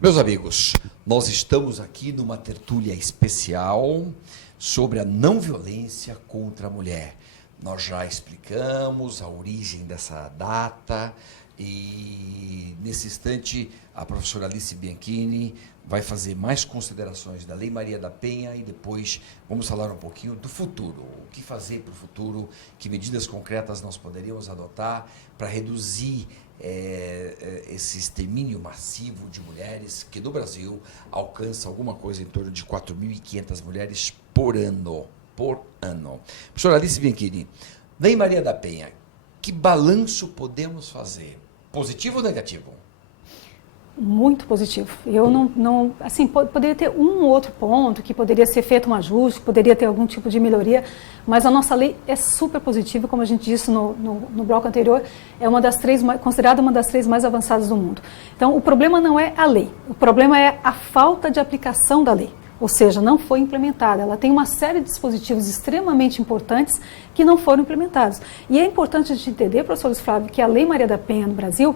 Meus amigos, nós estamos aqui numa tertúlia especial sobre a não violência contra a mulher. Nós já explicamos a origem dessa data e, nesse instante, a professora Alice Bianchini vai fazer mais considerações da Lei Maria da Penha e depois vamos falar um pouquinho do futuro. O que fazer para o futuro, que medidas concretas nós poderíamos adotar para reduzir esse extermínio massivo de mulheres que no Brasil alcança alguma coisa em torno de 4.500 mulheres por ano. Professora Alice Bianchini, Lei Maria da Penha, que balanço podemos fazer? Positivo ou negativo? Muito positivo. Eu não assim, poderia ter um ou outro ponto que poderia ser feito um ajuste, poderia ter algum tipo de melhoria, mas a nossa lei é super positiva, como a gente disse no bloco anterior, é considerada uma das 3 mais avançadas do mundo. Então, o problema não é a lei, o problema é a falta de aplicação da lei. Ou seja, não foi implementada. Ela tem uma série de dispositivos extremamente importantes que não foram implementados. E é importante a gente entender, professor Luiz Flávio, que a Lei Maria da Penha no Brasil,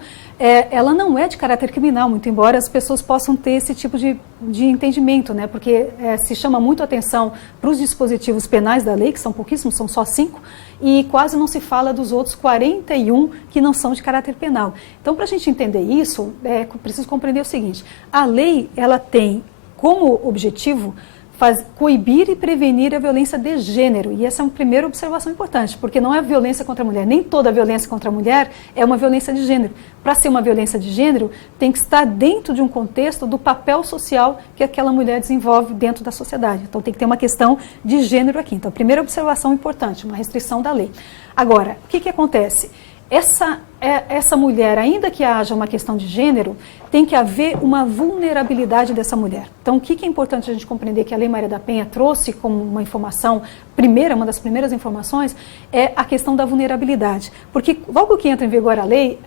ela não é de caráter criminal, muito embora as pessoas possam ter esse tipo de entendimento, né? Porque se chama muito atenção para os dispositivos penais da lei, que são pouquíssimos, são só 5, e quase não se fala dos outros 41 que não são de caráter penal. Então, para a gente entender isso, preciso compreender o seguinte: a lei, ela tem como objetivo coibir e prevenir a violência de gênero. E essa é uma primeira observação importante, porque não é violência contra a mulher. Nem toda violência contra a mulher é uma violência de gênero. Para ser uma violência de gênero, tem que estar dentro de um contexto do papel social que aquela mulher desenvolve dentro da sociedade. Então tem que ter uma questão de gênero aqui. Então, a primeira observação importante, uma restrição da lei. Agora, o que acontece? Essa mulher, ainda que haja uma questão de gênero, tem que haver uma vulnerabilidade dessa mulher. Então, o que é importante a gente compreender que a Lei Maria da Penha trouxe como uma informação, uma das primeiras informações, é a questão da vulnerabilidade. Porque logo que entra em vigor a lei,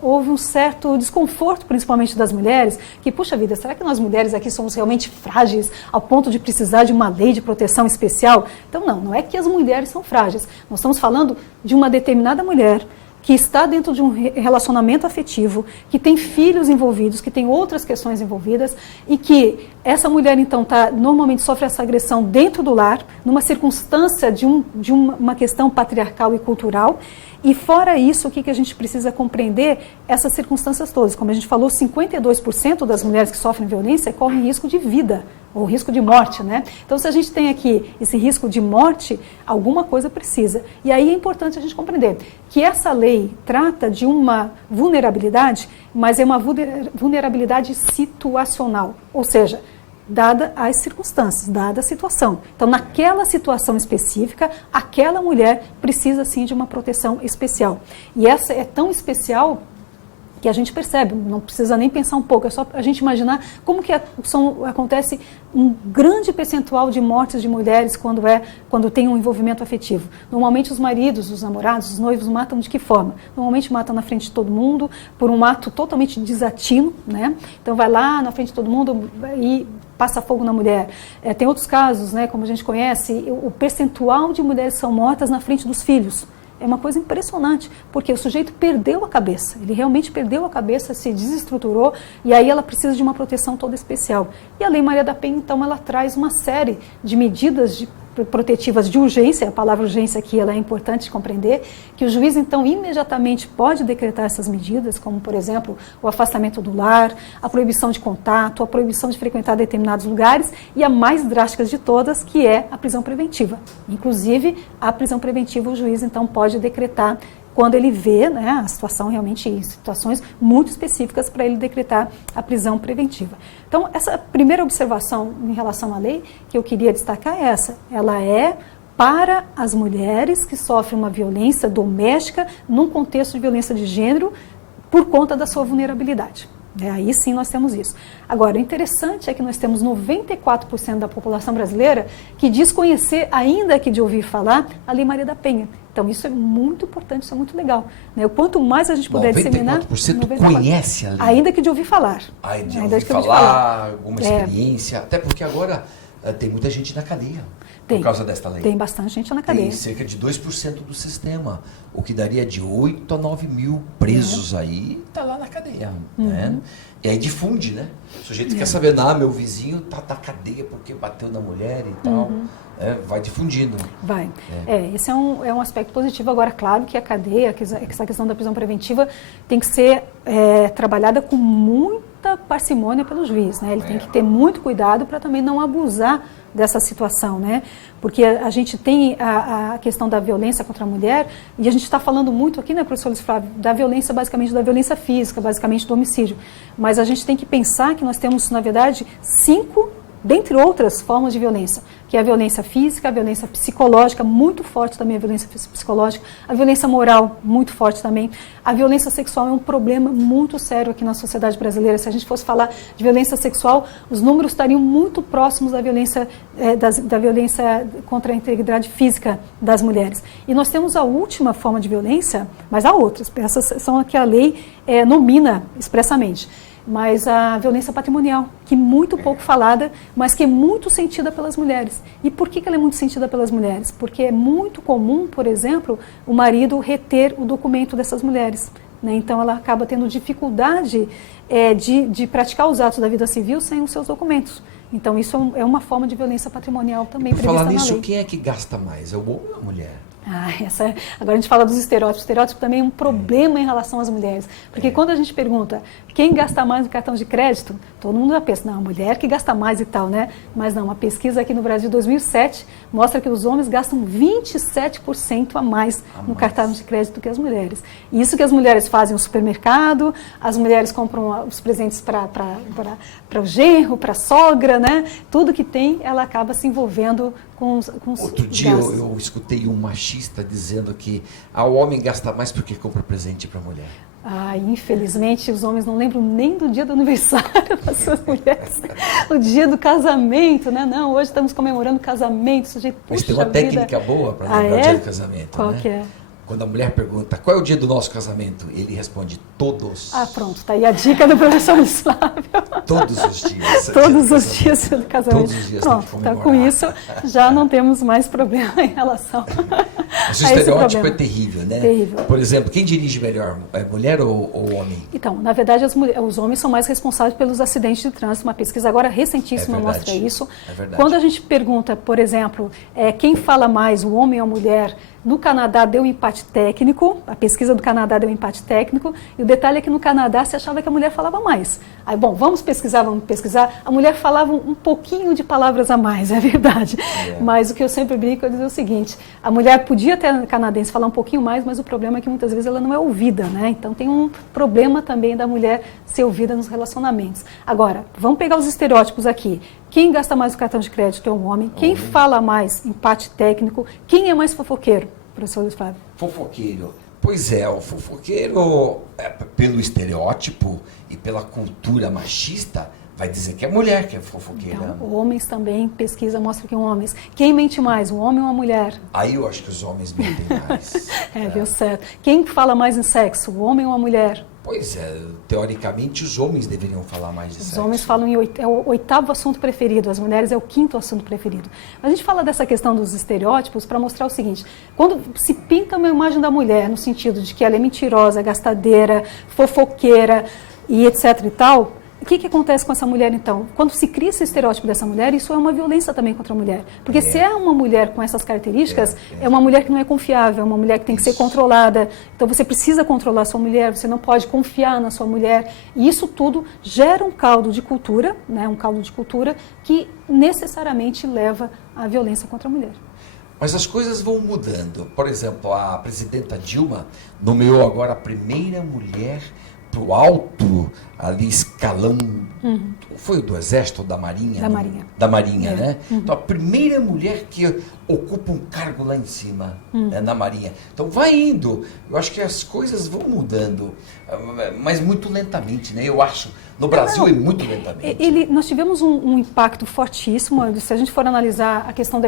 houve um certo desconforto, principalmente das mulheres, que, puxa vida, será que nós mulheres aqui somos realmente frágeis ao ponto de precisar de uma lei de proteção especial? Então, não é que as mulheres são frágeis. Nós estamos falando de uma determinada mulher que está dentro de um relacionamento afetivo, que tem filhos envolvidos, que tem outras questões envolvidas, e que essa mulher, então, normalmente sofre essa agressão dentro do lar, numa circunstância de uma questão patriarcal e cultural. E fora isso, o que a gente precisa compreender? Essas circunstâncias todas. Como a gente falou, 52% das mulheres que sofrem violência correm risco de vida, ou risco de morte, né? Então, se a gente tem aqui esse risco de morte, alguma coisa precisa. E aí é importante a gente compreender que essa lei trata de uma vulnerabilidade, mas é uma vulnerabilidade situacional, ou seja, dada as circunstâncias, dada a situação. Então, naquela situação específica, aquela mulher precisa, sim, de uma proteção especial. E essa é tão especial que a gente percebe, não precisa nem pensar um pouco, é só a gente imaginar como que acontece um grande percentual de mortes de mulheres quando tem um envolvimento afetivo. Normalmente os maridos, os namorados, os noivos matam de que forma? Normalmente matam na frente de todo mundo, por um ato totalmente desatino, né? Então vai lá na frente de todo mundo e passa fogo na mulher. Tem outros casos, né, como a gente conhece, o percentual de mulheres que são mortas na frente dos filhos. É uma coisa impressionante, porque o sujeito perdeu a cabeça, ele realmente perdeu a cabeça, se desestruturou, e aí ela precisa de uma proteção toda especial. E a Lei Maria da Penha, então, ela traz uma série de medidas protetivas de urgência. A palavra urgência aqui ela é importante de compreender, que o juiz, então, imediatamente pode decretar essas medidas, como, por exemplo, o afastamento do lar, a proibição de contato, a proibição de frequentar determinados lugares e a mais drástica de todas, que é a prisão preventiva. Inclusive, a prisão preventiva o juiz, então, pode decretar quando ele vê, né, a situação realmente em situações muito específicas para ele decretar a prisão preventiva. Então, essa primeira observação em relação à lei que eu queria destacar é essa. Ela é para as mulheres que sofrem uma violência doméstica num contexto de violência de gênero por conta da sua vulnerabilidade. Aí sim nós temos isso. Agora, o interessante é que nós temos 94% da população brasileira que diz conhecer, ainda que de ouvir falar, a Lei Maria da Penha. Então, isso é muito importante, isso é muito legal. Né? Quanto mais a gente puder disseminar... 94% conhece a lei. Ainda que de ouvir falar. De ouvir falar, alguma experiência. Até porque agora tem muita gente na cadeia Tem. por causa desta lei. Tem bastante gente na cadeia. Tem cerca de 2% do sistema, o que daria de 8 a 9 mil presos aí, tá lá na cadeia. Né? E aí difunde, né? O sujeito quer saber, meu vizinho tá na cadeia porque bateu na mulher e tal. Vai difundindo. Vai. Esse é um aspecto positivo. Agora, claro que a cadeia, essa questão da prisão preventiva tem que ser trabalhada com muita parcimônia pelo juiz, né? Ele tem que ter muito cuidado para também não abusar dessa situação, né? Porque a gente tem a questão da violência contra a mulher, e a gente está falando muito aqui, né, professor Luiz Flávio, da violência, basicamente da violência física, basicamente do homicídio. Mas a gente tem que pensar que nós temos, na verdade, 5, dentre outras formas de violência, que é a violência física, a violência psicológica, muito forte também a violência psicológica, a violência moral, muito forte também. A violência sexual é um problema muito sério aqui na sociedade brasileira. Se a gente fosse falar de violência sexual, os números estariam muito próximos da violência, da violência contra a integridade física das mulheres. E nós temos a última forma de violência, mas há outras, essas são a que a lei nomina expressamente. Mas a violência patrimonial, que é muito pouco falada, mas que é muito sentida pelas mulheres. E por que ela é muito sentida pelas mulheres? Porque é muito comum, por exemplo, o marido reter o documento dessas mulheres, né? Então ela acaba tendo dificuldade de praticar os atos da vida civil sem os seus documentos. Então isso é uma forma de violência patrimonial também prevista na lei. Por falar nisso, quem é que gasta mais? É o homem ou a mulher? Agora a gente fala dos estereótipos. Estereótipo também é um problema em relação às mulheres. Porque quando a gente pergunta quem gasta mais no cartão de crédito, todo mundo já pensa, não, a mulher que gasta mais e tal, né? Mas não, uma pesquisa aqui no Brasil, 2007, mostra que os homens gastam 27% a mais no cartão de crédito do que as mulheres. E isso que as mulheres fazem no supermercado, as mulheres compram os presentes para o genro, para a sogra, né? Tudo que tem, ela acaba se envolvendo com os Outro dia eu escutei um machista dizendo que o homem gasta mais porque compra presente para a mulher. Infelizmente, os homens não lembram nem do dia do aniversário das suas mulheres. O dia do casamento, né? Não, hoje estamos comemorando o casamento. Sujeito, mas tem uma técnica boa para lembrar o dia do casamento. Qual né? que é? Quando a mulher pergunta, qual é o dia do nosso casamento? Ele responde, todos. Pronto, tá aí a dica do professor Luiz Flávio. Todos os dias. Todos os dias do casamento. Todos os dias. Pronto, tá, com isso já não temos mais problema em relação Mas o estereótipo é terrível, né? Terrível. Por exemplo, quem dirige melhor, mulher ou homem? Então, na verdade, os homens são mais responsáveis pelos acidentes de trânsito. Uma pesquisa agora recentíssima mostra isso. É verdade. Quando a gente pergunta, por exemplo, quem fala mais, o homem ou a mulher, no Canadá deu um empate técnico, a pesquisa do Canadá deu um empate técnico, e o detalhe é que no Canadá se achava que a mulher falava mais. Aí, bom, vamos pesquisar, a mulher falava um pouquinho de palavras a mais, é verdade. Mas o que eu sempre brinco é dizer o seguinte, a mulher podia até canadense falar um pouquinho mais, mas o problema é que muitas vezes ela não é ouvida, né? Então tem um problema também da mulher ser ouvida nos relacionamentos. Agora, vamos pegar os estereótipos aqui. Quem gasta mais o cartão de crédito é o homem. Quem fala mais, empate técnico. Quem é mais fofoqueiro, professor Luiz Flávio? Fofoqueiro. Pois é, o fofoqueiro, pelo estereótipo e pela cultura machista, vai dizer que é mulher que é fofoqueira. Então, homens também, pesquisa mostra que são homens. Quem mente mais, um homem ou uma mulher? Aí eu acho que os homens mentem mais. Deu certo. Quem fala mais em sexo, o homem ou a mulher? Pois é, teoricamente os homens deveriam falar mais de sexo. Os homens falam é o 8º assunto preferido, as mulheres é o 5º assunto preferido. A gente fala dessa questão dos estereótipos para mostrar o seguinte, quando se pinta uma imagem da mulher no sentido de que ela é mentirosa, gastadeira, fofoqueira e etc e tal, o que acontece com essa mulher, então? Quando se cria esse estereótipo dessa mulher, isso é uma violência também contra a mulher. Porque se é uma mulher com essas características, é uma mulher que não é confiável, é uma mulher que tem que ser controlada. Então você precisa controlar a sua mulher, você não pode confiar na sua mulher. E isso tudo gera um caldo de cultura, né? Um caldo de cultura que necessariamente leva à violência contra a mulher. Mas as coisas vão mudando. Por exemplo, a presidenta Dilma nomeou agora a primeira mulher para o alto ali escalão, foi do Exército ou da Marinha? Da Marinha. Da Marinha, né? Então a primeira mulher que ocupa um cargo lá em cima, né, na Marinha. Então vai indo, eu acho que as coisas vão mudando, mas muito lentamente, né? Eu acho, no Brasil é muito lentamente. Nós tivemos um impacto fortíssimo, se a gente for analisar a questão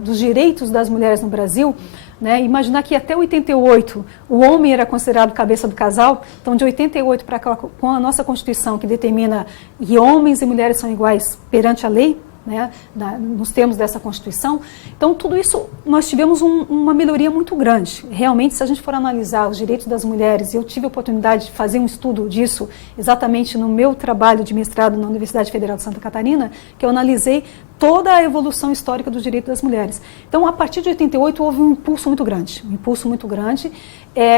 dos direitos das mulheres no Brasil, né, imaginar que até 88 o homem era considerado cabeça do casal, então de 88 para cá, com a nossa Constituição que determina que homens e mulheres são iguais perante a lei, né, nos termos dessa Constituição. Então, tudo isso, nós tivemos uma melhoria muito grande. Realmente, se a gente for analisar os direitos das mulheres, eu tive a oportunidade de fazer um estudo disso exatamente no meu trabalho de mestrado na Universidade Federal de Santa Catarina, que eu analisei toda a evolução histórica dos direitos das mulheres. Então, a partir de 88, houve um impulso muito grande.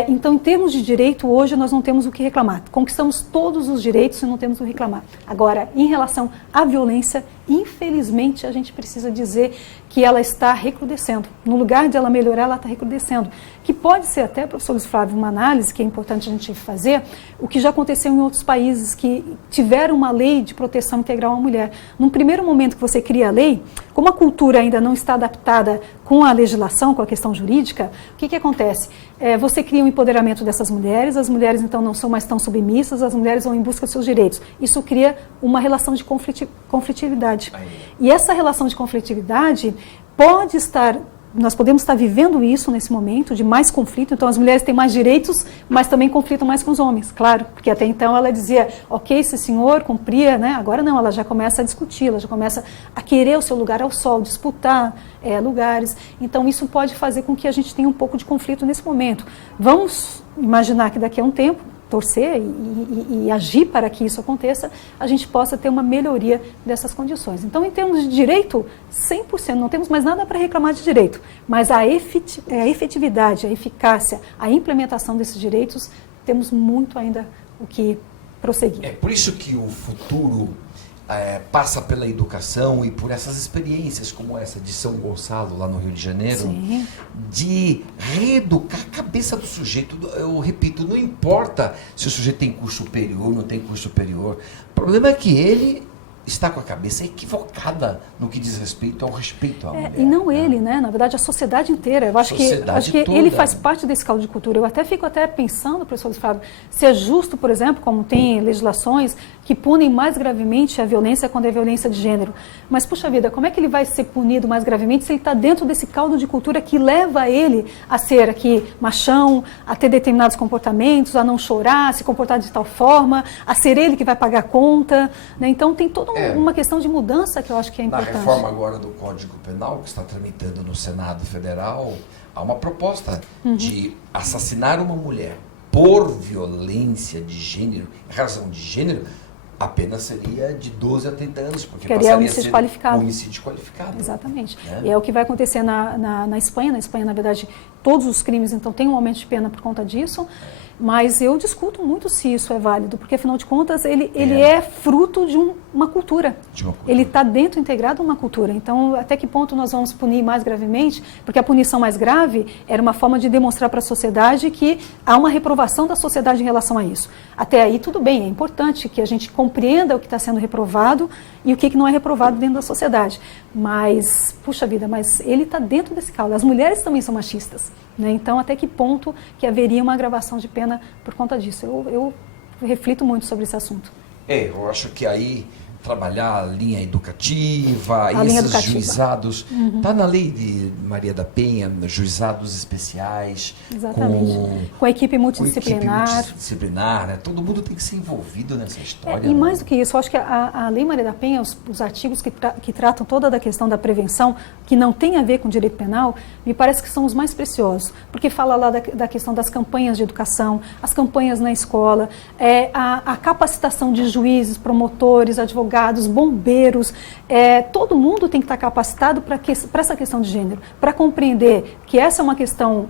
Então, em termos de direito, hoje nós não temos o que reclamar. Conquistamos todos os direitos e não temos o que reclamar. Agora, em relação à violência, infelizmente, a gente precisa dizer que ela está recrudescendo. No lugar de ela melhorar, ela está recrudescendo. Que pode ser até, professor Luiz Flávio, uma análise que é importante a gente fazer, o que já aconteceu em outros países que tiveram uma lei de proteção integral à mulher. Num primeiro momento que você cria a lei, como a cultura ainda não está adaptada com a legislação, com a questão jurídica, o que acontece? Você cria um empoderamento dessas mulheres, as mulheres então não são mais tão submissas, as mulheres vão em busca dos seus direitos. Isso cria uma relação de conflitividade. E essa relação de conflitividade pode estar, nós podemos estar vivendo isso nesse momento de mais conflito, então as mulheres têm mais direitos, mas também conflitam mais com os homens, claro, porque até então ela dizia, ok, esse senhor cumpria, né? Agora não, ela já começa a discutir, ela já começa a querer o seu lugar ao sol, disputar lugares, então isso pode fazer com que a gente tenha um pouco de conflito nesse momento. Vamos imaginar que daqui a um tempo, torcer e agir para que isso aconteça, a gente possa ter uma melhoria dessas condições. Então, em termos de direito, 100%, não temos mais nada para reclamar de direito, mas a efetividade, a eficácia, a implementação desses direitos, temos muito ainda o que prosseguir. É por isso que o futuro passa pela educação e por essas experiências como essa de São Gonçalo, lá no Rio de Janeiro, Sim. de reeducar a cabeça do sujeito. Eu repito, não importa se o sujeito tem curso superior, não tem curso superior. O problema é que ele está com a cabeça equivocada no que diz respeito ao respeito à mulher. E não ele, né? Na verdade, a sociedade inteira. Eu acho que ele faz parte desse caldo de cultura. Eu fico pensando, professor Luiz Flávio, se é justo, por exemplo, como tem legislações que punem mais gravemente a violência quando é violência de gênero. Mas, puxa vida, como é que ele vai ser punido mais gravemente se ele está dentro desse caldo de cultura que leva ele a ser aqui machão, a ter determinados comportamentos, a não chorar, a se comportar de tal forma, a ser ele que vai pagar a conta, né? Então, tem toda uma questão de mudança que eu acho que é importante. Na reforma agora do Código Penal, que está tramitando no Senado Federal, há uma proposta de assassinar uma mulher por violência de gênero, razão de gênero, apenas seria de 12 a 30 anos, porque seria homicídio qualificado. Homicídio qualificado. Exatamente. Né? E é o que vai acontecer na Espanha. Na Espanha, na verdade, todos os crimes, então, têm um aumento de pena por conta disso. Mas eu discuto muito se isso é válido, porque, afinal de contas, ele é fruto de uma cultura. Ele está dentro, integrado a uma cultura. Então, até que ponto nós vamos punir mais gravemente? Porque a punição mais grave era uma forma de demonstrar para a sociedade que há uma reprovação da sociedade em relação a isso. Até aí, tudo bem, é importante que a gente compreenda o que está sendo reprovado e o que não é reprovado dentro da sociedade. Mas, puxa vida, mas ele está dentro desse caldo. As mulheres também são machistas. Né? Então, até que ponto que haveria uma agravação de pena por conta disso? Eu reflito muito sobre esse assunto. Eu acho que aí trabalhar a linha educativa, esses juizados, está na lei de Maria da Penha, juizados especiais, exatamente. Com a equipe multidisciplinar. Né? Todo mundo tem que ser envolvido nessa história. E mais do que isso, eu acho que a lei Maria da Penha, os artigos que tratam toda da questão da prevenção, que não tem a ver com direito penal, me parece que são os mais preciosos, porque fala lá da questão das campanhas de educação, as campanhas na escola, a capacitação de juízes, promotores, advogados, bombeiros, todo mundo tem que estar capacitado para essa questão de gênero, para compreender que essa é uma questão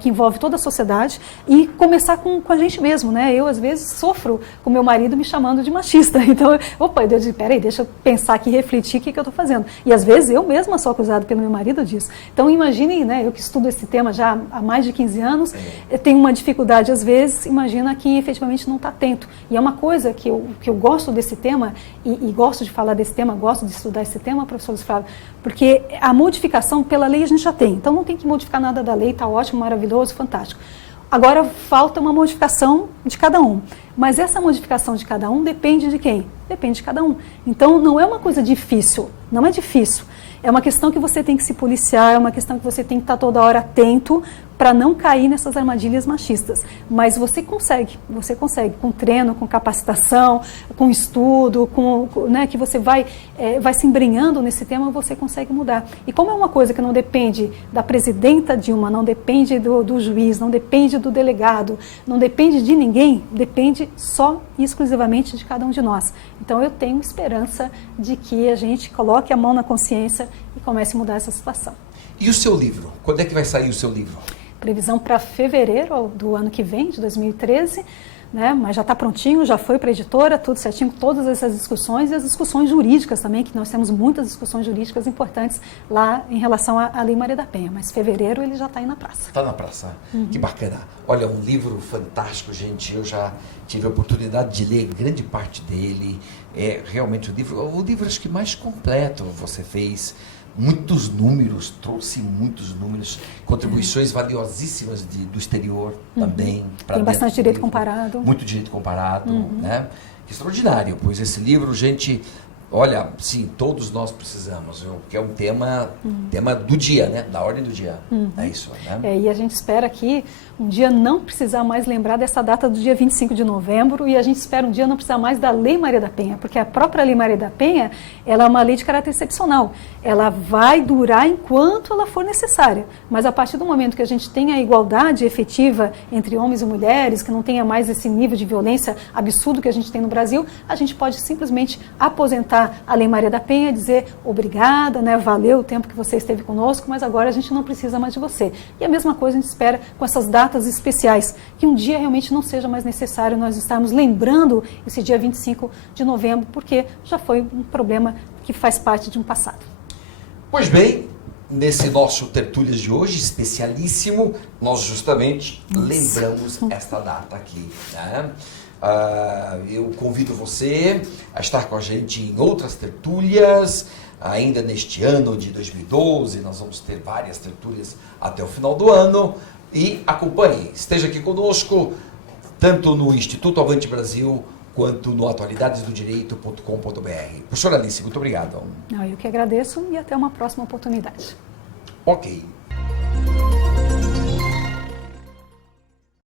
que envolve toda a sociedade e começar com a gente mesmo, né? Eu, às vezes, sofro com meu marido me chamando de machista, então, eu digo, peraí, deixa eu pensar aqui, refletir o que eu estou fazendo. E, às vezes, eu mesma sou acusada pelo meu marido disso. Então, imaginem, né, eu que estudo esse tema já há mais de 15 anos, tenho uma dificuldade, às vezes, imagina que efetivamente não está atento. E é uma coisa que eu gosto desse tema e gosto de falar desse tema, gosto de estudar esse tema, professor Luiz Flávio, porque a modificação pela lei a gente já tem, então não tem que modificar nada da lei, está ótimo, maravilhoso, fantástico. Agora falta uma modificação de cada um. Mas essa modificação de cada um depende de quem? Depende de cada um. Então, não é uma coisa difícil, não é difícil. É uma questão que você tem que se policiar, é uma questão que você tem que estar toda hora atento para não cair nessas armadilhas machistas. Mas você consegue, com treino, com capacitação, com estudo, né, que você vai se embrenhando nesse tema, você consegue mudar. E como é uma coisa que não depende da presidenta Dilma, não depende do juiz, não depende do delegado, não depende de ninguém, depende só e exclusivamente de cada um de nós. Então eu tenho esperança de que a gente coloque a mão na consciência e comece a mudar essa situação. E o seu livro? Quando é que vai sair o seu livro? Previsão para fevereiro do ano que vem, de 2013, né? Mas já está prontinho, já foi para a editora, tudo certinho, todas essas discussões e as discussões jurídicas também, que nós temos muitas discussões jurídicas importantes lá em relação à Lei Maria da Penha, mas fevereiro ele já está aí na praça. Está na praça, que bacana. Olha, um livro fantástico, gente, eu já tive a oportunidade de ler grande parte dele, é realmente o livro acho que mais completo você fez. Muitos números, trouxe muitos números, contribuições valiosíssimas do exterior também. Tem bastante direito comparado. Muito direito comparado, né? Extraordinário, pois esse livro, gente, olha, sim, todos nós precisamos, porque é um tema do dia, né? Da ordem do dia, é isso, né? E a gente espera que um dia não precisar mais lembrar dessa data do dia 25 de novembro e a gente espera um dia não precisar mais da Lei Maria da Penha, porque a própria Lei Maria da Penha, ela é uma lei de caráter excepcional. Ela vai durar enquanto ela for necessária, mas a partir do momento que a gente tenha a igualdade efetiva entre homens e mulheres, que não tenha mais esse nível de violência absurdo que a gente tem no Brasil, a gente pode simplesmente aposentar a Lei Maria da Penha, dizer obrigada, né, valeu o tempo que você esteve conosco, mas agora a gente não precisa mais de você. E a mesma coisa a gente espera com essas datas especiais, que um dia realmente não seja mais necessário nós estarmos lembrando esse dia 25 de novembro, porque já foi um problema que faz parte de um passado. Pois bem, nesse nosso Tertúlias de hoje, especialíssimo, nós justamente lembramos esta data aqui, né? Eu convido você a estar com a gente em outras tertúlias, ainda neste ano de 2012, nós vamos ter várias tertúlias até o final do ano, e acompanhe, esteja aqui conosco, tanto no Instituto Avante Brasil, quanto no atualidadesdodireito.com.br. Professora Alice, muito obrigado. Eu que agradeço e até uma próxima oportunidade. Ok.